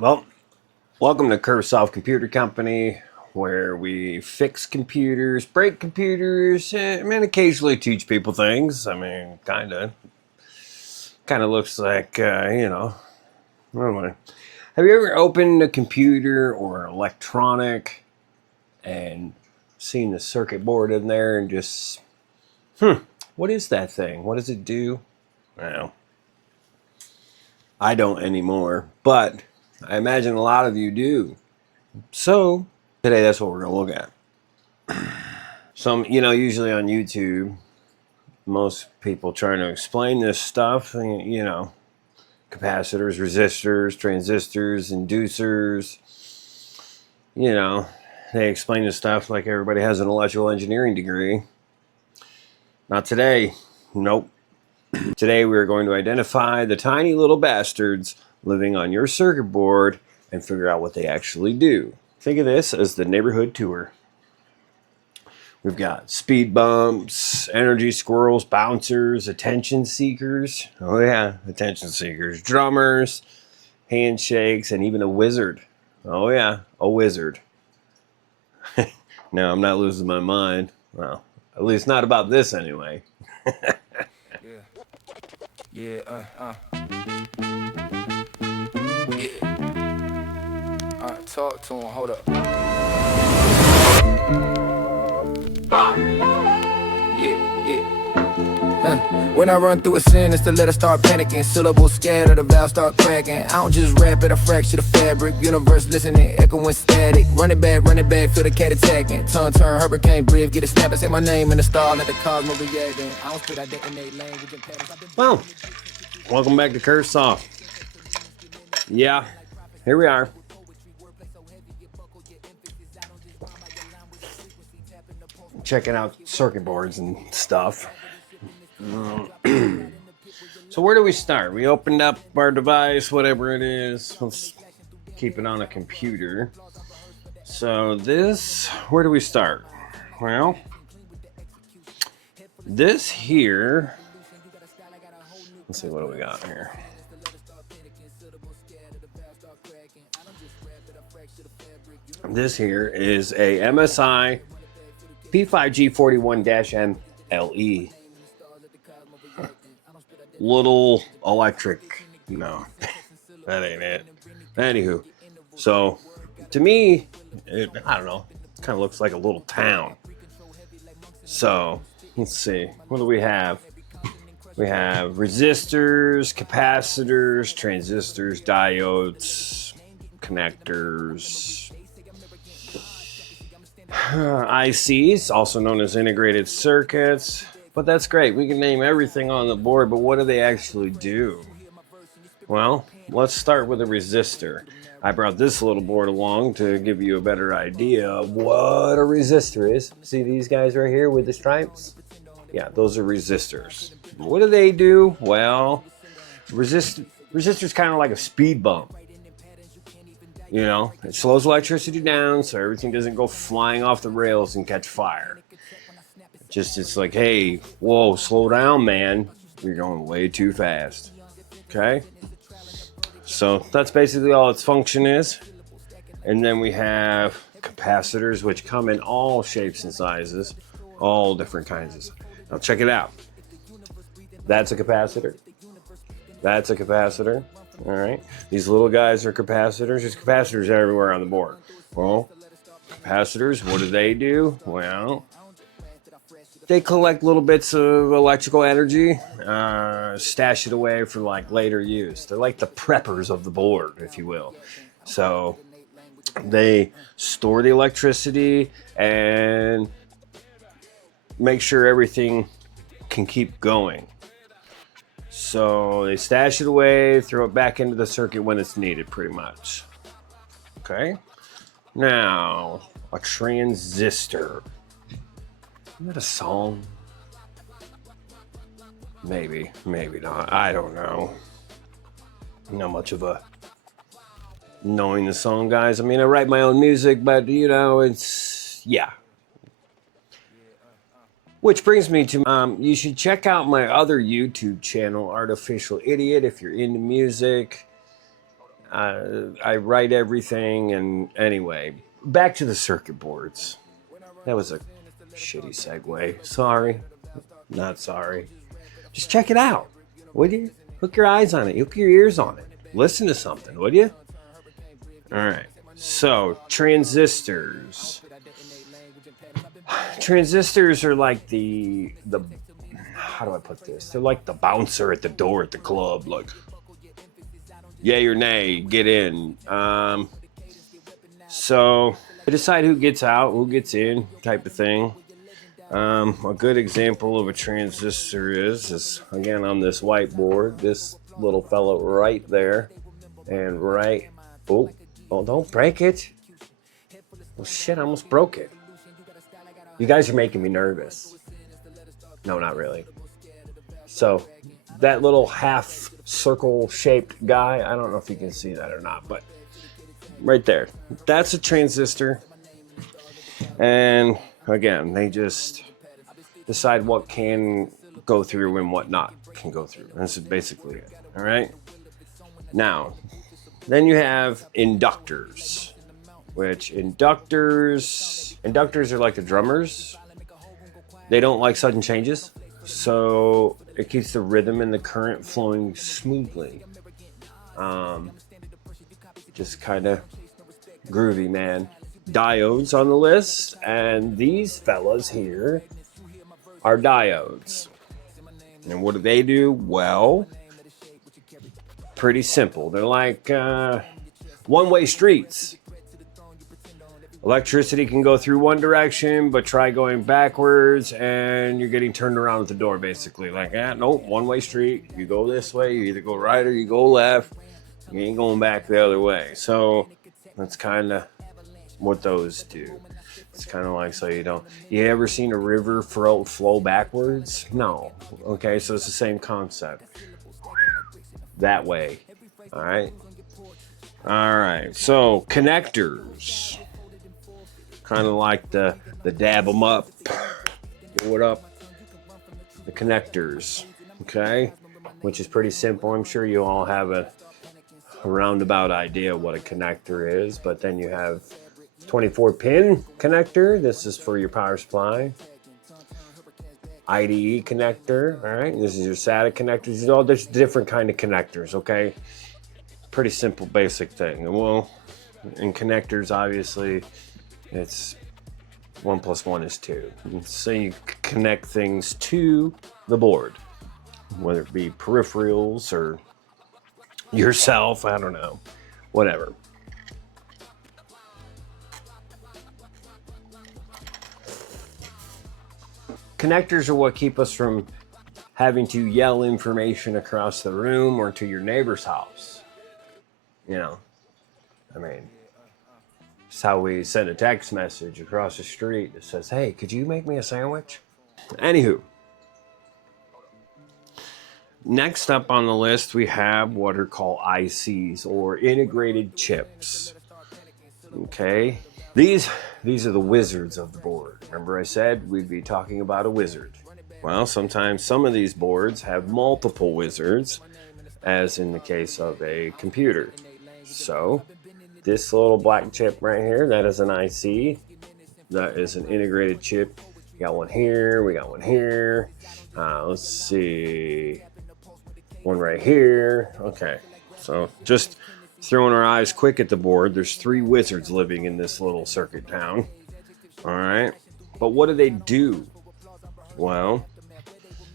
Well, welcome to Curvesoft Computer Company, where we fix computers, break computers, and occasionally teach people things. I mean, kind of looks like, anyway. Have you ever opened a computer or an electronic and seen the circuit board in there and just, what is that thing? What does it do? Well, I don't anymore, but I imagine a lot of you do. So today, that's what we're going to look at. Usually on YouTube, most people trying to explain this stuff, capacitors, resistors, transistors, inductors, they explain this stuff like everybody has an electrical engineering degree. Not today. Nope. Today, we're going to identify the tiny little bastards living on your circuit board and figure out what they actually do. Think of this as the neighborhood tour. We've got speed bumps, energy squirrels, bouncers, attention seekers. Oh yeah, attention seekers. Drummers, handshakes, and even a wizard. Oh yeah, a wizard. No, I'm not losing my mind. Well, at least not about this anyway. Yeah. Alright, talk to him, hold up. When I run through a sentence, the letter start panicking. Syllables scatter, the valve start cracking. I don't just rap it, I fracture the fabric. Universe listening, echoing static. Run it back, feel the cat attacking. Tongue turn, hurricane breathe, get it snapped. I say my name in the star, let the cosmos reacting. I don't spit, I detonate language and patterns. Well, welcome back to Curvesoft. Yeah, here we are. Checking out circuit boards and stuff. So where do we start? We opened up our device, whatever it is. Let's keep it on a computer. So this, where do we start? Well, this here, let's see, what do we got here? This here is a MSI P5G41-MLE. Little electric. No, that ain't it. Anywho, so to me, I don't know, it kind of looks like a little town. So let's see, what do we have? We have resistors, capacitors, transistors, diodes, connectors, ICs, also known as integrated circuits. But that's great. We can name everything on the board, but what do they actually do? Well, let's start with a resistor. I brought this little board along to give you a better idea of what a resistor is. See these guys right here with the stripes? Yeah, those are resistors. What do they do? Well, resistor's kind of like a speed bump. It slows electricity down so everything doesn't go flying off the rails and catch fire. It's like, hey, whoa, slow down, man. You're going way too fast. Okay? So that's basically all its function is. And then we have capacitors, which come in all shapes and sizes, all different kinds of. Now check it out. That's a capacitor. That's a capacitor. All right. These little guys are capacitors. There's capacitors everywhere on the board. Well, capacitors, what do? Well, they collect little bits of electrical energy, stash it away for like later use. They're like the preppers of the board, if you will. So they store the electricity and make sure everything can keep going. So they stash it away, throw it back into the circuit when it's needed, pretty much. Okay. Now, a transistor. Isn't that a song? Maybe not. I don't know. I'm not much of a knowing the song, guys. I mean, I write my own music, but it's, yeah. Which brings me to, you should check out my other YouTube channel, ArtOfficial Idiot, if you're into music. I write everything, and anyway, back to the circuit boards. That was a shitty segue. Sorry. Not sorry. Just check it out, would you? Hook your eyes on it. Hook your ears on it. Listen to something, would you? All right. So, transistors. Transistors are like the how do I put this? They're like the bouncer at the door at the club. Like, yay or nay, get in. So they decide who gets out, who gets in, type of thing. A good example of a transistor is again on this whiteboard, this little fellow right there, and right. Oh, don't break it. Well, shit, I almost broke it. You guys are making me nervous. No, not really. So that little half circle shaped guy, I don't know if you can see that or not, but right there, that's a transistor. And again, they just decide what can go through and what not can go through. This is basically it. All right. Now, then you have inductors, which inductors are like the drummers. They don't like sudden changes, so it keeps the rhythm and the current flowing smoothly. Just kind of groovy, man. Diodes on the list, and these fellas here are diodes. And what do? Well, pretty simple. They're like one-way streets. Electricity can go through one direction, but try going backwards and you're getting turned around at the door, basically. Like, nope, one-way street. You go this way, you either go right or you go left. You ain't going back the other way. So that's kind of what those do. It's kind of like, so you ever seen a river flow backwards? No. Okay, so it's the same concept. That way. All right. So connectors. Kind of like the dab them up, do it up, the connectors, okay? Which is pretty simple. I'm sure you all have a roundabout idea what a connector is, but then you have 24-pin connector. This is for your power supply. IDE connector, all right? This is your SATA connectors. There's different kind of connectors, okay? Pretty simple, basic thing. Well, in connectors, obviously, it's 1 + 1 is 2. So you connect things to the board, whether it be peripherals or yourself, I don't know, whatever. Connectors are what keep us from having to yell information across the room or to your neighbor's house. You know, I mean, it's how we send a text message across the street that says, hey, could you make me a sandwich? Anywho, next up on the list, we have what are called ICs, or integrated chips. Okay, these are the wizards of the board. Remember I said we'd be talking about a wizard. Well, sometimes some of these boards have multiple wizards, as in the case of a computer. So this little black chip right here, that is an IC. That is an integrated chip. We got one here, we got one here. Let's see. One right here. Okay, so just throwing our eyes quick at the board. There's 3 wizards living in this little circuit town. All right, but what do? Well,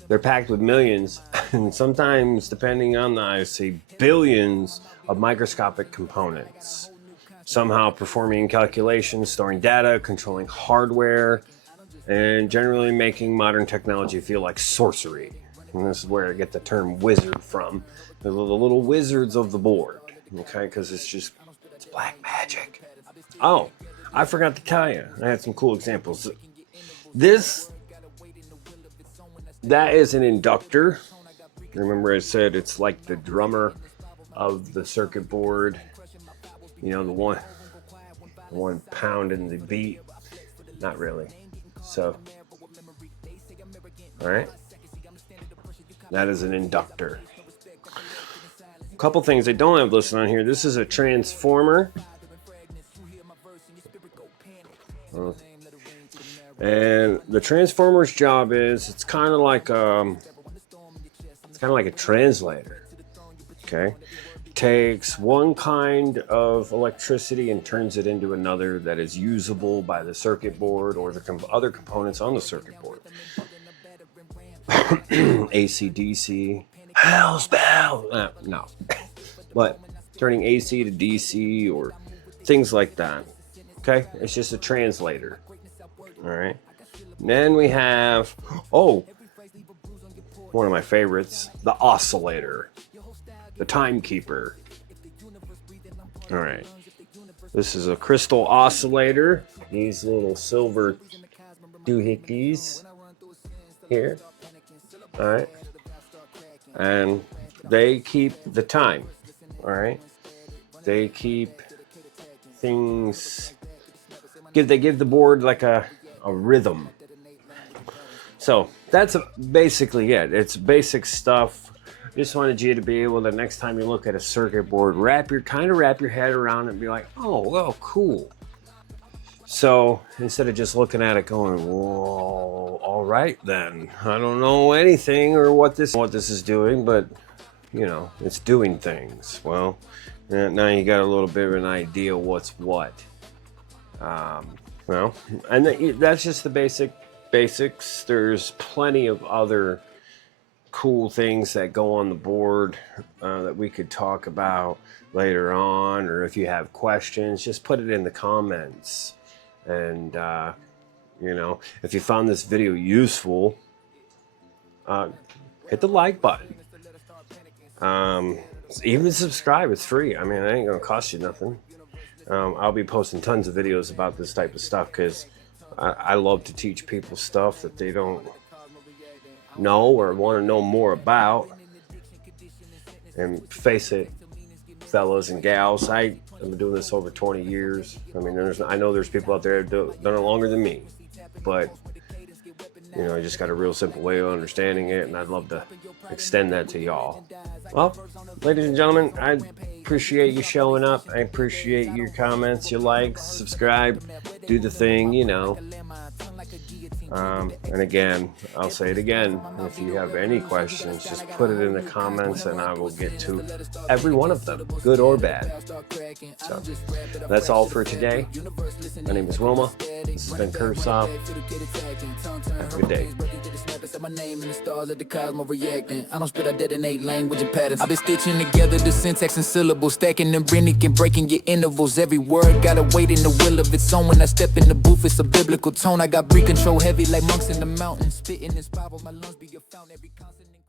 they're packed with millions, and sometimes, depending on the IC, billions of microscopic components. Somehow performing calculations, storing data, controlling hardware, and generally making modern technology feel like sorcery. And this is where I get the term wizard from. They're the little wizards of the board, okay? Because it's black magic. Oh, I forgot to tell you. I had some cool examples. That is an inductor. Remember I said it's like the drummer of the circuit board. You know, the one pounding the beat. Not really. So, all right. That is an inductor. A couple things I don't have listed on here. This is a transformer. And the transformer's job is, it's kind of like a translator. Okay, takes one kind of electricity and turns it into another that is usable by the circuit board or the other components on the circuit board. AC, DC, hell's bell. No, but turning AC to DC or things like that. Okay, it's just a translator. All right. And then we have, one of my favorites, the oscillator, the timekeeper. All right. This is a crystal oscillator. These little silver doohickeys here. All right. And they keep the time. All right. They keep things, they give the board like a rhythm. So that's basically it. It's basic stuff. Just wanted you to be able to, next time you look at a circuit board, wrap your head around it and be like, oh, well, cool. So instead of just looking at it going, whoa, all right then, I don't know anything or what this is doing, but you know, it's doing things. Well, now you got a little bit of an idea what's what. Well, and that's just the basics. There's plenty of other cool things that go on the board that we could talk about later on, or if you have questions, just put it in the comments. And you know, if you found this video useful, hit the like button. Even subscribe, it's free. I mean, it ain't gonna cost you nothing. I'll be posting tons of videos about this type of stuff because I love to teach people stuff that they don't know or want to know more about. And face it, fellas and gals, I've been doing this over 20 years. I mean, I know there's people out there that have done it longer than me, but you know, I just got a real simple way of understanding it, and I'd love to extend that to y'all. Well, ladies and gentlemen, I appreciate you showing up. I appreciate your comments, your likes, subscribe, do the thing, you know. And again, I'll say it again, if you have any questions, just put it in the comments and I will get to every one of them, good or bad. So that's all for today. My name is Wilma. This has been Curvesoft. Have a good day. My name in the stars of the cosmos reacting. I don't spit, I detonate language and patterns. I've been stitching together the syntax and syllables, stacking and bending and breaking your intervals. Every word got a weight in the will of its own. When I step in the booth, it's a biblical tone. I got breath control heavy like monks in the mountains, spitting in spiral. My lungs be your fountain. Every consonant.